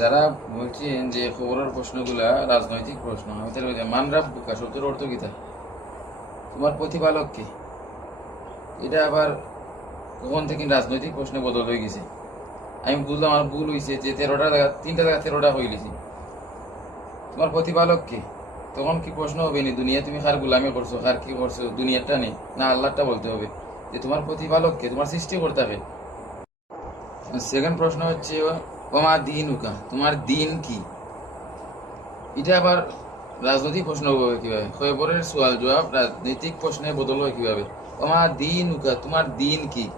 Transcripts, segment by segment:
যারা বলছেন যে খবরের প্রশ্নগুলা রাজনৈতিক প্রশ্ন আমি তাহলে বলছি, মান শব্দের অর্থ কিতা তোমার প্রতিপালক কে? এটা আবার কখন থেকে রাজনৈতিক প্রশ্নে বদল হয়ে গেছে? আমি বুঝলাম আমার ভুল হয়েছে যে তেরোটা জায়গা তিনটা জায়গা তেরোটা হয়ে গেছে। তোমার প্রতিপালক কে? তখন কি প্রশ্ন হবে নি দুনিয়া তুমি কার গুলামি করছ কার কি করছ? দুনিয়াটা নেই না আল্লাহটা বলতে হবে? যে তোমার প্রতিপালক কে? তোমার সৃষ্টি করতে হবে সেকেন্ড প্রশ্ন হচ্ছে ওমা দিন উকা তোমার দিন কি? এটা আবার রাজনৈতিক প্রশ্ন হবে কীভাবে? খবরের সোয়াল জবাব, রাজনৈতিক প্রশ্নে বদল হয় কীভাবে? ওমা দিন উকা তোমার দিন কি?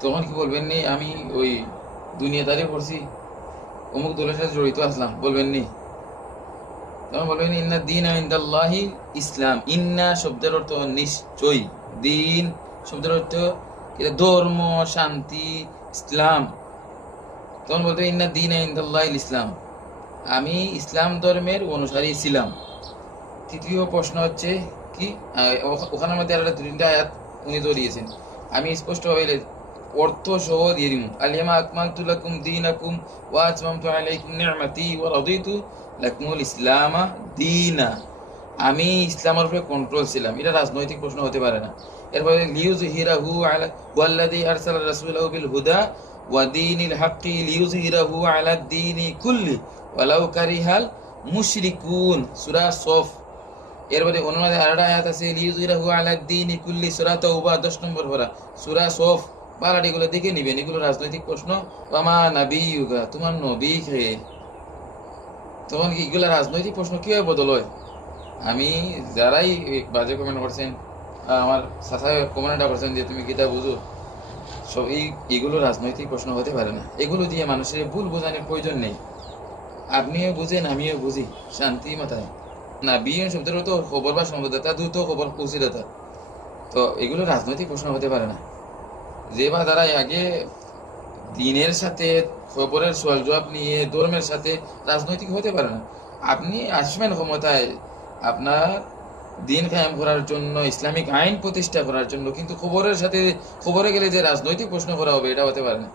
তখন কি বলবেন নি, আমি ওই দুনিয়াদারি পড়ছি, অমুক দলের সাথে জড়িত আসলাম বলবেন নি। তখন বলবেন ইন্না দিন ইন্দাল্লাহি ইসলাম। ইন্না শব্দের অর্থ নিশ্চয়ই। দিন শব্দের অর্থ ধর্ম, শান্তি, ইসলাম। তখন বলতে, ইন্না দিন ইসলাম আমি ইসলাম ধর্মের অনুসারী ছিলাম। তৃতীয় প্রশ্ন হচ্ছে কি? ওখানের মধ্যে আলাদা তিনটা আয়াত উনি ধরিয়েছেন আমি স্পষ্টভাবে অর্থ সহ দিয়ে দিব আলিয়ামা আকমালতু লাকুম দীনাকুম ওয়া আতমামতু আলাইকুম নি'মাতি ওয়া রাদিতু লাকুমুল ইসলামা দীনা। আমি ইসলামের উপরে কন্ট্রোল ছিলাম। এটা রাজনৈতিক প্রশ্ন হতে পারে না। এরপরে লিউজ হিরাহু আলা ওয়াল্লাযী রাসূলাহু বিল হুদা এরপরে আরেকটা আয়াত আছে আলা কুল্লি, সূরা তাওবা 10 নম্বর পড়া সূরা সফ দেখে নিবেন, এগুলো রাজনৈতিক প্রশ্ন। নাবিয়ুকা, তোমার নবী কে? তখন কি এগুলো রাজনৈতিক প্রশ্ন কীভাবে বদল হয়? আমি যারাই বাজে কমেন্ট করছেন আমার সাথে কমেন্টটা করছেন যে, তুমি গীতা বুঝো? সব এই, এগুলো রাজনৈতিক প্রশ্ন হতে পারে না। এগুলো দিয়ে মানুষের ভুল বোঝানোর প্রয়োজন নেই। আপনিও বুঝেন, আমিও বুঝি। শান্তি মাথায়। না বিয়ে শব্দের তো খবর বা সংবাদদাতা দ্রুত খবর পৌঁছে দাতা তো এগুলো রাজনৈতিক প্রশ্ন হতে পারে না। যে বা তারা আগে দিনের সাথে খবরের সোয়াল জবাব নিয়ে ধর্মের সাথে রাজনৈতিক হতে পারে না। আপনি আসবেন ক্ষমতায়, আপনার দিন কায়েম করার জন্য, ইসলামিক আইন প্রতিষ্ঠা করার জন্য, কিন্তু খবরের সাথে, খবরে গেলে যে রাজনৈতিক প্রশ্ন করা হবে, এটা হতে পারে না।